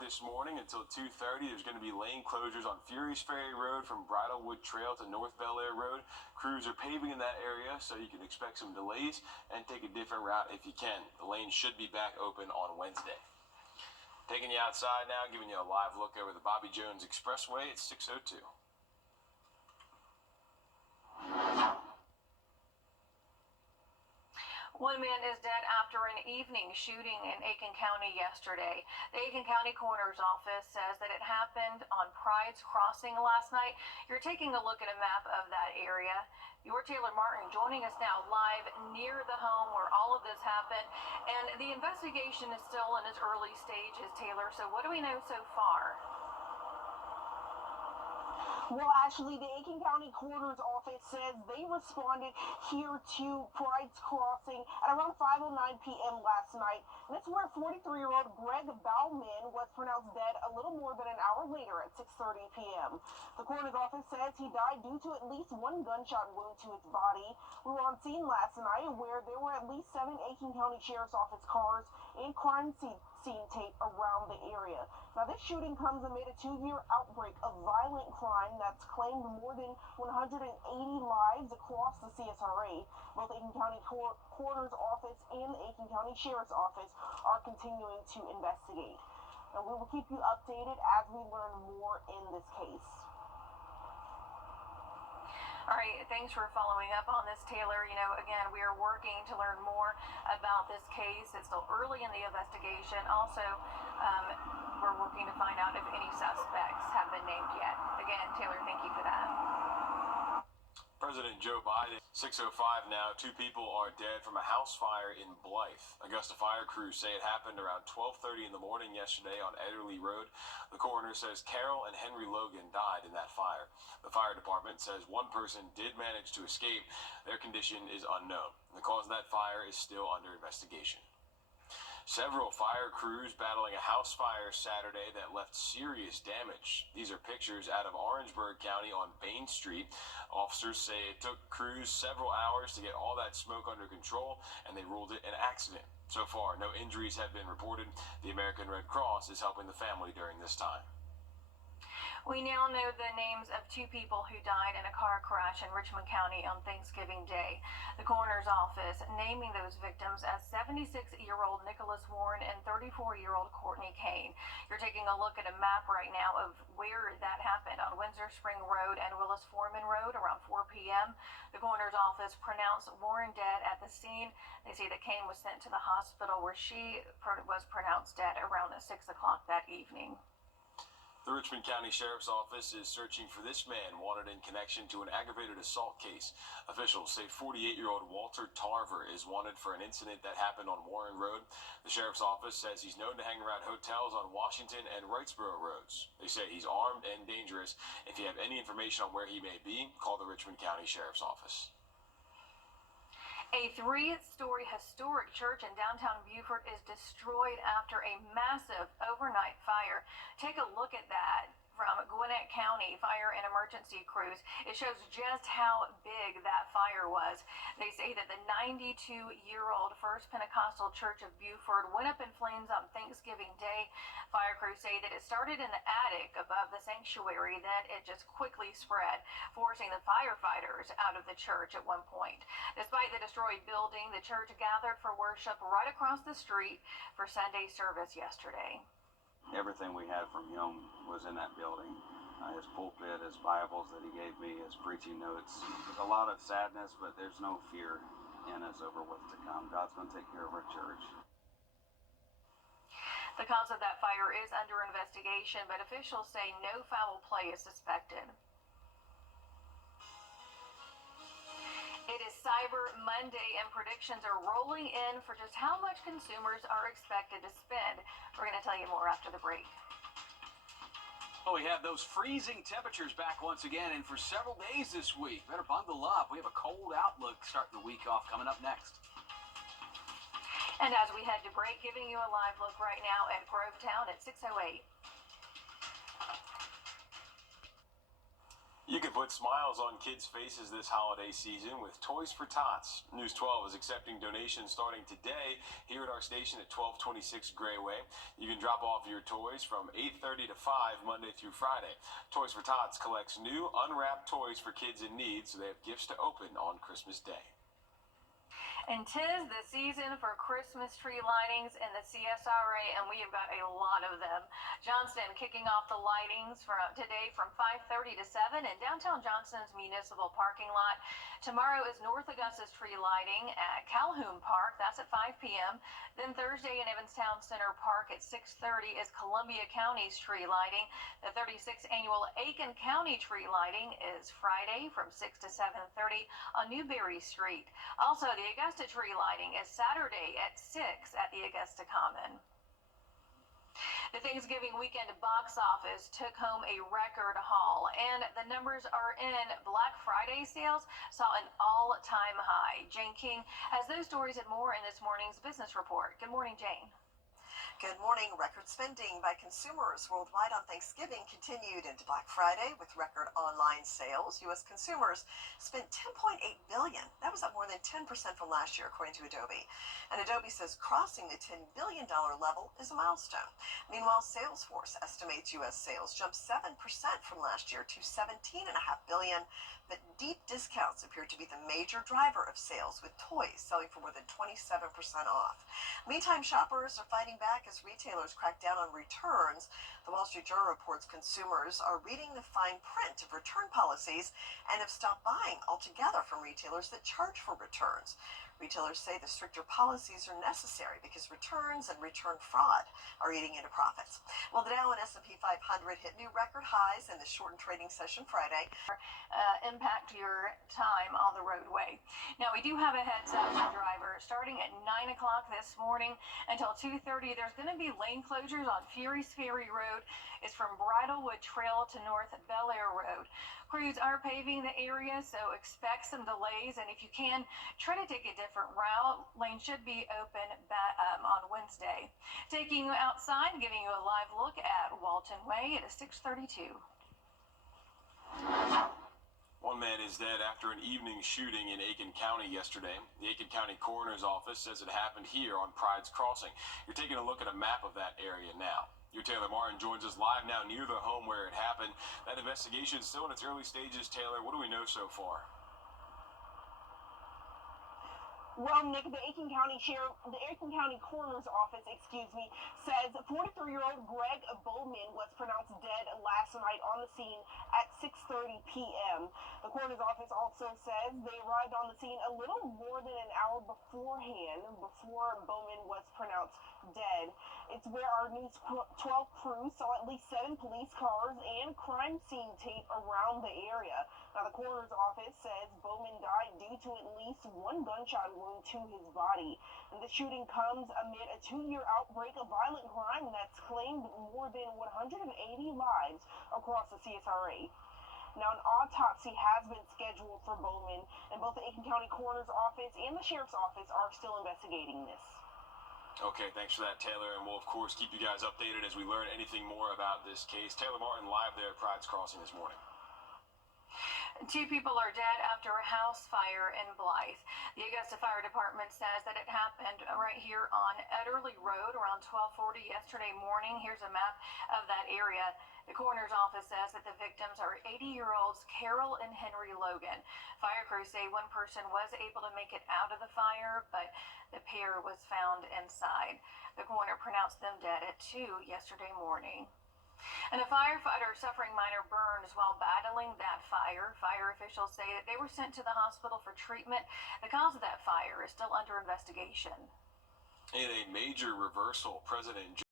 this morning until 2:30. There's going to be lane closures on Furious Ferry Road from Bridlewood Trail to North Bel Air Road. Crews are paving in that area, so you can expect some delays and take a different route if you can. The lane should be back open on Wednesday. Taking you outside now, giving you a live look over the Bobby Jones Expressway at 6:02. One man is dead after an evening shooting in Aiken County yesterday. The Aiken County Coroner's Office says that it happened on Pride's Crossing last night. You're taking a look at a map of that area. Your Taylor Martin joining us now live near the home where all of this happened. And the investigation is still in its early stages, Taylor. So what do we know so far? Well, Ashley, the Aiken County Coroner's Office says they responded here to Pride's Crossing at around 5:09 p.m. last night. And that's where 43-year-old Greg Bauman was pronounced dead a little more than an hour later at 6:30 p.m. The Coroner's Office says he died due to at least one gunshot wound to his body. We were on scene last night where there were at least 7 Aiken County Sheriff's Office cars and crime scene tape around the area. Now, this shooting comes amid a 2-year outbreak of violent crime that's claimed more than 180 lives across the CSRA. Both Aiken County Coroner's Office and the Aiken County Sheriff's Office are continuing to investigate. And we will keep you updated as we learn more in this case. All right, thanks for following up on this, Taylor. You know, again, we are working to learn more about this case. It's still early in the investigation. Also, we're working to find out if any suspects have been named yet. Again, Taylor, thank you for that. President Joe Biden, 6:05 now. 2 people are dead from a house fire in Blythe. Augusta fire crews say it happened around 12:30 in the morning yesterday on Ederly Road. The coroner says Carol and Henry Logan died in that fire. The fire department says one person did manage to escape. Their condition is unknown. The cause of that fire is still under investigation. Several fire crews battling a house fire Saturday that left serious damage. These are pictures out of Orangeburg County on Bain Street. Officers say it took crews several hours to get all that smoke under control, and they ruled it an accident. So far, no injuries have been reported. The American Red Cross is helping the family during this time. We now know the names of 2 people who died in a car crash in Richmond County on Thanksgiving Day. The coroner's office naming those victims as 76-year-old Nicholas Warren and 34-year-old Courtney Kane. You're taking a look at a map right now of where that happened on Windsor Spring Road and Willis Foreman Road around 4 p.m. The coroner's office pronounced Warren dead at the scene. They say that Kane was sent to the hospital where she was pronounced dead around 6 o'clock that evening. The Richmond County Sheriff's Office is searching for this man wanted in connection to an aggravated assault case. Officials say 48-year-old Walter Tarver is wanted for an incident that happened on Warren Road. The Sheriff's Office says he's known to hang around hotels on Washington and Wrightsboro roads. They say he's armed and dangerous. If you have any information on where he may be, call the Richmond County Sheriff's Office. A 3-story historic church in downtown Beaufort is destroyed after a massive overnight fire. Take a look at that from Gwinnett County Fire and Emergency Crews. It shows just how big that fire was. They say that the 92-year-old First Pentecostal Church of Beaufort went up in flames on Thanksgiving Day. Fire crews say that it started in the attic above the sanctuary, then it just quickly spread, forcing the firefighters out of the church at one point. Despite the destroyed building, the church gathered for worship right across the street for Sunday service yesterday. Everything we had from him was in that building. His pulpit, his Bibles that he gave me, his preaching notes. There's a lot of sadness, but there's no fear in us over what's to come. God's going to take care of our church. The cause of that fire is under investigation, but officials say no foul play is suspected. It is Cyber Monday, and predictions are rolling in for just how much consumers are expected to spend. We're going to tell you more after the break. Well, we have those freezing temperatures back once again, and for several days this week. Better bundle up. We have a cold outlook starting the week off coming up next. And as we head to break, giving you a live look right now at Grovetown at 6:08. You can put smiles on kids' faces this holiday season with Toys for Tots. News 12 is accepting donations starting today here at our station at 1226 Grayway. You can drop off your toys from 8:30 to 5 Monday through Friday. Toys for Tots collects new unwrapped toys for kids in need so they have gifts to open on Christmas Day. And 'tis the season for Christmas tree lightings in the CSRA, and we have got a lot of them. Johnston kicking off the lightings today from 5:30 to 7 in downtown Johnston's municipal parking lot. Tomorrow is North Augusta's tree lighting at Calhoun Park. That's at 5 p.m. Then Thursday in Evanstown Center Park at 6:30 is Columbia County's tree lighting. The 36th annual Aiken County tree lighting is Friday from 6 to 7:30 on Newberry Street. Also, the Augusta tree lighting is Saturday at 6 at the Augusta Common. The Thanksgiving weekend box office took home a record haul, and the numbers are in. Black Friday sales saw an all-time high. Jane King has those stories and more in this morning's business report. Good morning, Jane. Good morning. Record spending by consumers worldwide on Thanksgiving continued into Black Friday with record online sales. U.S. consumers spent $10.8 billion. That was up more than 10% from last year, according to Adobe. And Adobe says crossing the $10 billion level is a milestone. Meanwhile, Salesforce estimates U.S. sales jumped 7% from last year to $17.5 billion. But deep discounts appear to be the major driver of sales, with toys selling for more than 27% off. Meantime, shoppers are fighting back as retailers crack down on returns. The Wall Street Journal reports consumers are reading the fine print of return policies and have stopped buying altogether from retailers that charge for returns. Retailers say the stricter policies are necessary because returns and return fraud are eating into profits. Well, the Dow and S&P 500 hit new record highs in the shortened trading session Friday. Impact your time on the roadway. Now, we do have a heads up for drivers. Starting at 9 o'clock this morning until 2:30, there's going to be lane closures on Fury's Ferry Road. It's from Bridlewood Trail to North Bel Air Road. Crews are paving the area, so expect some delays, and if you can, try to take a different route. Lane should be open on Wednesday. Taking you outside, giving you a live look at Walton Way. It is 6:32. One man is dead after an evening shooting in Aiken County yesterday. The Aiken County Coroner's Office says it happened here on Pride's Crossing. You're taking a look at a map of that area now. Your Taylor Martin joins us live now near the home where it happened. That investigation is still in its early stages. Taylor, what do we know so far? Well, Nick, the Aiken County Coroner's Office, says 43-year-old Greg Bowman was pronounced dead last night on the scene at 6:30 p.m. The Coroner's Office also says they arrived on the scene a little more than an hour beforehand, before Bowman was pronounced dead. It's where our News 12 crew saw at least 7 police cars and crime scene tape around the area. Now, the Coroner's Office says Bowman died due to at least one gunshot wound to his body. And the shooting comes amid a 2-year outbreak of violent crime that's claimed more than 180 lives across the CSRA. Now, an autopsy has been scheduled for Bowman, and both the Aiken County Coroner's Office and the Sheriff's Office are still investigating this. Okay, thanks for that, Taylor, and we'll, of course, keep you guys updated as we learn anything more about this case. Taylor Martin live there at Pride's Crossing this morning. 2 people are dead after a house fire in Blythe. The Augusta Fire Department says that it happened right here on Ederly Road around 12:40 yesterday morning. Here's a map of that area. The coroner's office says that the victims are 80-year-olds Carol and Henry Logan. Fire crews say one person was able to make it out of the fire, but the pair was found inside. The coroner pronounced them dead at 2 yesterday morning. And a firefighter suffering minor burns while battling that fire. Fire officials say that they were sent to the hospital for treatment. The cause of that fire is still under investigation. In a major reversal, President